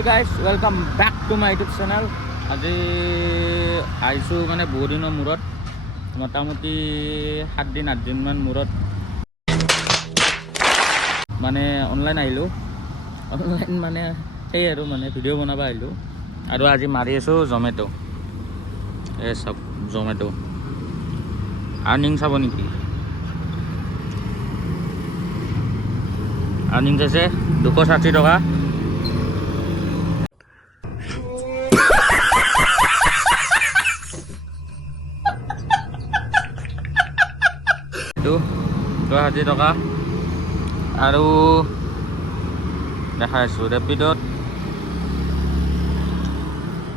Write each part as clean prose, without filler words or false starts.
Hey guys, welcome back to my YouTube channel. আজি আইছো মানে বহু দিনৰ মূৰত মোটামুটি 7 দিন 8 দিন মান মূৰত মানে অনলাইন আহিলো অনলাইন মানে সেই আৰু মানে ভিডিঅ' বনাব আহিলো আৰু আজি মাৰি আছো জমেটো এই সব জমেটো আৰ্নিং চাব নেকি আৰ্নিং আছে 260 টকা হাজাৰ টকা আৰু দেখাই আছোঁ ৰেপিডত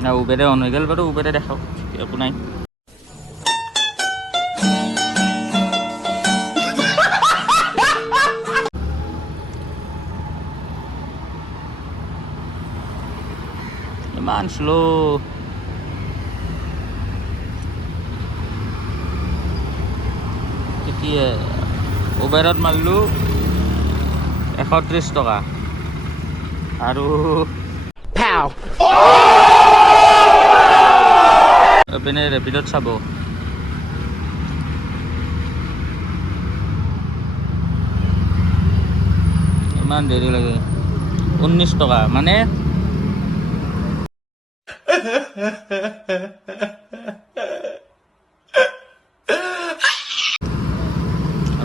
না উবেৰে অন হৈ গ'ল বাৰু উবেৰে দেখাওক একো নাই ইমান শ্ল' কেতিয়া উবেৰত মাৰিলোঁ 130 টকা আৰু এপিনে ৰেপিডত চাব ইমান দেৰি লাগে 19 টকা মানে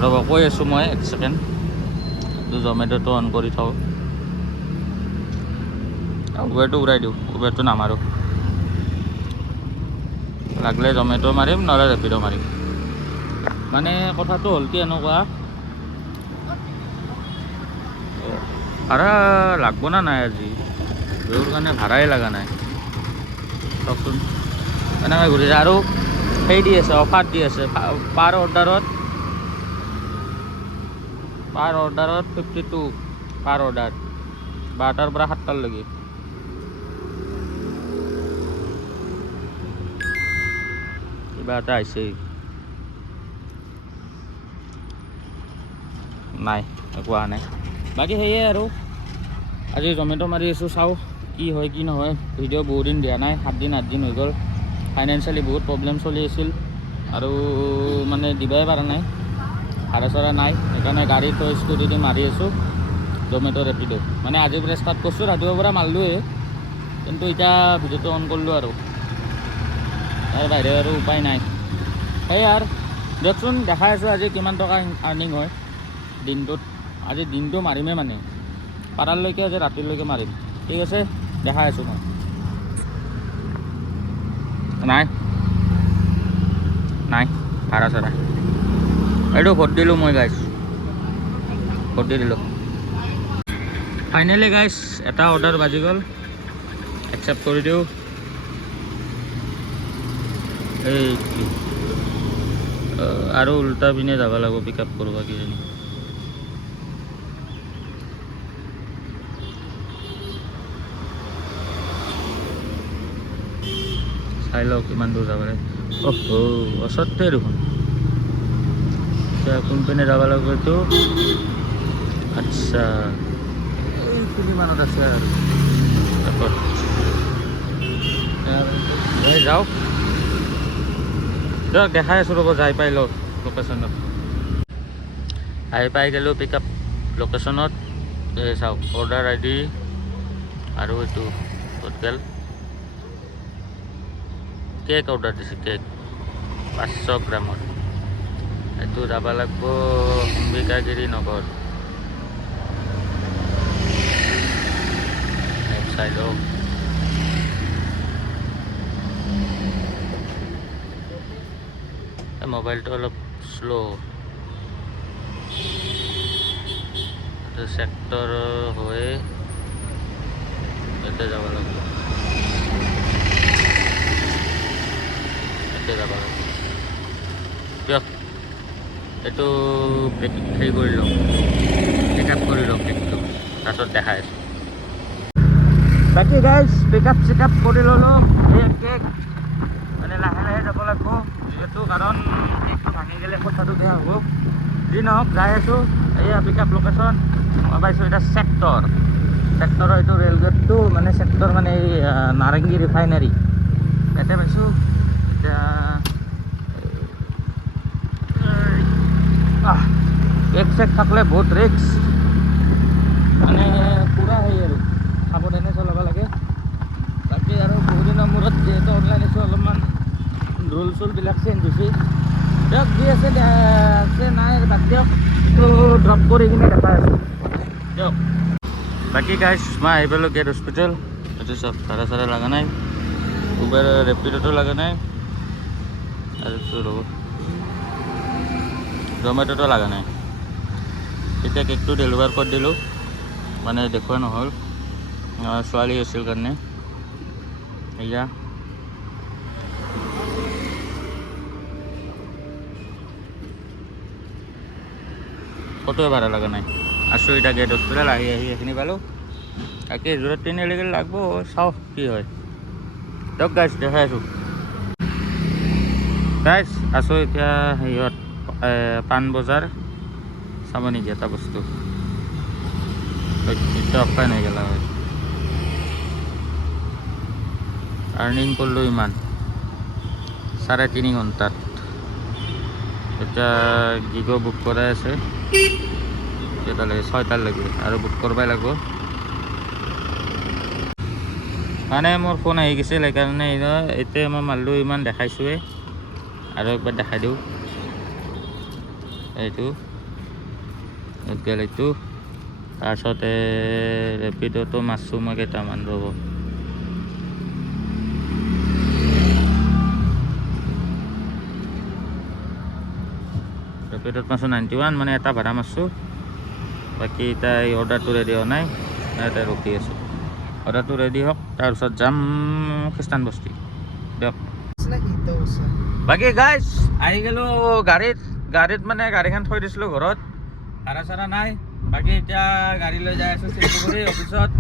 ৰ'ব কৈ আছোঁ মই 1 ছেকেণ্ড জমেটোটো অন কৰি থওঁ উবেৰটো উৰাই দিওঁ উবেৰটো নামাৰোঁ লাগিলে জমেটো মাৰিম নহ'লে ৰেপিডো মাৰিম মানে কথাটো হ'ল কি এনেকুৱা ভাড়া লাগব না নাই আজি বিহুৰ কাৰণে ভাড়াই লগা নাই চাওকচোন এনেকৈ ঘূৰি যায় আৰু সেই দি আছে অফাৰ দি আছে পাৰ অৰ্ডাৰত 52 পাৰ অৰ্ডাৰ 12টাৰ পৰা 7টালৈকে কিবা এটা আহিছে নাই একো অহা নাই বাকী সেয়ে আৰু আজি জমেটো মাৰি আছোঁ চাওঁ কি হয় কি নহয় ভিডিঅ' বহুত দিন দিয়া নাই 7 দিন 8 দিন হৈ গ'ল ফাইনেন্সিয়েলি বহুত প্ৰব্লেম চলি আছিল আৰু মানে দিবই পৰা নাই ভাড়া চাড়া নাই সেইকাৰণে গাড়ী থৈ স্কুটি দি মাৰি আছোঁ জমেটো ৰেপিডো মানে আজিৰ পৰা ষ্টাৰ্ট কৰিছোঁ ৰাতিপুৱাৰ পৰা মাৰিলোঁৱে কিন্তু এতিয়া ভিডিঅ'টো অন কৰিলোঁ আৰু তাৰ বাহিৰে আৰু উপায় নাই সেই আৰু দিয়কচোন দেখাই আছোঁ আজি কিমান টকা আৰ্নিং হয় দিনটোত আজি দিনটো মাৰিমেই মানে পাৰালৈকে আজি ৰাতিলৈকে মাৰিম ঠিক আছে দেখাই আছোঁ মই নাই নাই ভাড়া চাড়া এইটো ভোট দিলোঁ মই গাইছ ভোট দি দিলোঁ ফাইনেলি গাইছ এটা অৰ্ডাৰ বাজি গ'ল একচেপ্ট কৰি দিওঁ এই আৰু উল্টা পিনে যাব লাগিব পিক আপ কৰিব কিজানি চাই লওক কিমান দূৰ যাব লাগে ওচৰতে দেখোন এতিয়া কোনপিনে যাব লাগিব এইটো আচ্ছা কিমানত আছে আৰু যাওক দিয়ক দেখাই আছোঁ ৰ'ব যাই পাই লওক লোকেশ্যনত আহি পাই গ'লোঁ পিক আপ লোকেশ্যনত চাওক অৰ্ডাৰ আই ডি আৰু এইটো টোটেল কেক অৰ্ডাৰ দিছে কেক 500 গ্ৰামৰ এইটো যাব লাগিব অম্বিকাগিৰি নগৰ চাই লওক মোবাইলটো অলপ শ্ল' চেক্টৰ হৈ ইয়াতে যাব লাগিব যাব লাগিব দিয়ক এইটো হেৰি কৰি লওঁ পিক আপ কৰি লওঁ কেকটো তাৰপিছত দেখাই আছোঁ বাকী গাইজ পিক আপ চিক আপ কৰি ল'লোঁ এই কেক মানে লাহে লাহে যাব লাগিব যিহেতু কাৰণ কেকটো ভাঙি গ'লে কথাটো বেয়া হ'ব যি নহওক যাই আছোঁ এইয়া পিক আপ লোকেশ্যন মই পাইছোঁ এটা চেক্টৰ চেক্টৰৰ এইটো ৰেলগেটটো মানে চেক্টৰ মানে এই নাৰেংগী ৰিফাইনাৰী ইয়াতে পাইছোঁ এতিয়া কেক চেক থাকলে বহুত ৰিক্স মানে পুৰা হেৰি আৰু সাৱধানে চলাব লাগে বাকী আৰু বহুদিনৰ মূৰত যিহেতু অনলাইন আছোঁ অলপমান ৰোল চোলবিলাক চেঞ্জ হৈছে দিয়ক যি আছে নাই বাদ দিয়ক তো ড্ৰপ কৰি কিনে দেখাই আছোঁ দিয়ক বাকী গাইছ মই আহি পালোঁ গেট হস্পিটেল এইটো চব ভাড়া চাড়া লগা নাই উবেৰ ৰেপিডতো লগা নাই আৰু ৰ'ব জমেট'টো লগা নাই এতিয়া কেকটো ডেলিভাৰ কৰি দিলোঁ মানে দেখুওৱা নহ'ল ছোৱালী আছিল কাৰণে এয়া কতোৱে ভাড়া লগা নাই আছোঁ এতিয়া গেট হস্পিটেল আহি এইখিনি পালোঁ তাকে যোৰত তিনিআলিকে লাগব চাওঁ কি হয় দিয়ক গাইছ দেখাই আছোঁ গাইছ আছোঁ এতিয়া হেৰিয়ত পাণবজাৰ চাব নেকি এটা বস্তু এতিয়া অফাই নাই গেলা হয় আৰ্নিং কৰিলোঁ ইমান 3.5 ঘণ্টাত এতিয়া গিগো বুক কৰাই আছে কেইটালৈকে 6টালৈকে আৰু বুক কৰিবই লাগিব মানে মোৰ ফোন আহি গৈছিল সেইকাৰণে এতিয়া মই মাৰিলোঁ ইমান দেখাইছোঁৱে আৰু একবাৰ দেখাই দিওঁ এইটো গেল এইটো তাৰপিছতে ৰেপিডতো মাৰছোঁ মই কেইটামান ৰ'ব ৰেপিডত মাৰছোঁ 91 মানে এটা ভাড়া মাৰছোঁ বাকী এতিয়া এই অৰ্ডাৰটো ৰেডি হোৱা নাই ইয়াতে ৰখি আছোঁ অৰ্ডাৰটো ৰেডি হওক তাৰপিছত যাম খ্ৰীষ্টান বস্তি দিয়ক বাকী গাইছ আহি গ'লোঁ গাড়ীত মানে গাড়ীখন থৈ দিছিলোঁ ঘৰত ভাড়া চাড়া নাই বাকী এতিয়া গাড়ী লৈ যাই আছোঁ শিলপুখুৰী অফিচত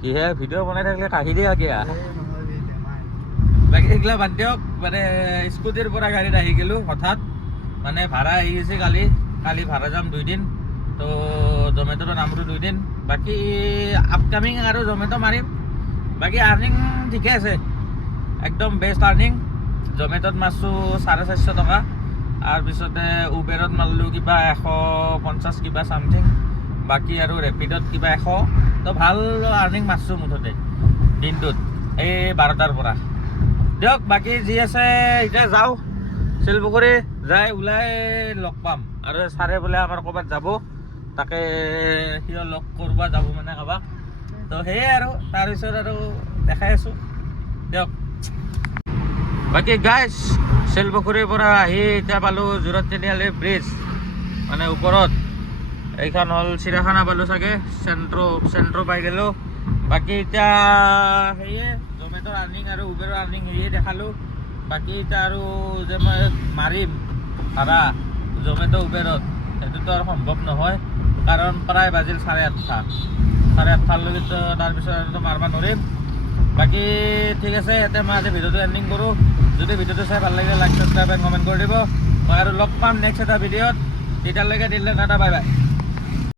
কিহে ভিডিঅ' বনাই থাকিলে কাঢ়ি দিয়ে কিয়া বাকী এইগিলা বাদ দিয়ক মানে স্কুটিৰ পৰা গাড়ীত আহি গ'লোঁ হঠাৎ মানে ভাড়া আহি গৈছে কালি ভাড়া যাম 2 দিন তো জমেট'ৰ নামটো 2 দিন বাকী আপকামিং আৰু জমেট' মাৰিম বাকী আৰ্নিং ঠিকে আছে একদম বেষ্ট আৰ্নিং জমেট'ত মাৰছোঁ 450 টকা তাৰপিছতে উবেৰত মাৰিলোঁ কিবা 150 কিবা চামথিং বাকী আৰু ৰেপিডত কিবা 100 তো ভাল আৰ্নিং মাৰছোঁ মুঠতে দিনটোত এই 12টাৰ পৰা দিয়ক বাকী যি আছে এতিয়া যাওঁ শিলপুখুৰী যাই ওলাই লগ পাম আৰু ছাৰে বোলে আমাৰ ক'ৰবাত যাব তাকে সিও লগ কৰিব যাব মানে কাৰোবাক তো সেয়ে আৰু তাৰপিছত আৰু দেখাই আছোঁ দিয়ক বাকী গাইছ শিলপুখুৰীৰ পৰা আহি এতিয়া পালোঁ যোৰত তিনিআলি ব্ৰিজ মানে ওপৰত এইখন হ'ল চিৰিয়াখানা পালোঁ চাগে চেণ্ট্ৰ পাই গ'লোঁ বাকী এতিয়া সেয়ে জমেট'ৰ আৰ্নিং আৰু উবেৰৰ আৰ্নিং সেয়ে দেখালোঁ বাকী এতিয়া আৰু যে মই মাৰিম ভাড়া জমেট' উবেৰত সেইটোতো আৰু সম্ভৱ নহয় কাৰণ প্ৰায় বাজিল 8:30লৈকেতো তাৰপিছত আৰু মাৰিব নোৱাৰিম বাকী ঠিক আছে ইয়াতে মই আজি ভিডিঅ'টো এণ্ডিং কৰোঁ যদি ভিডিঅ'টো চাই ভাল লাগিলে লাইক ছাবস্ক্ৰাইব এণ্ড কমেণ্ট কৰি দিব মই আৰু লগ পাম নেক্সট এটা ভিডিঅ'ত তেতিয়ালৈকে দিলে টাটা বাই বাই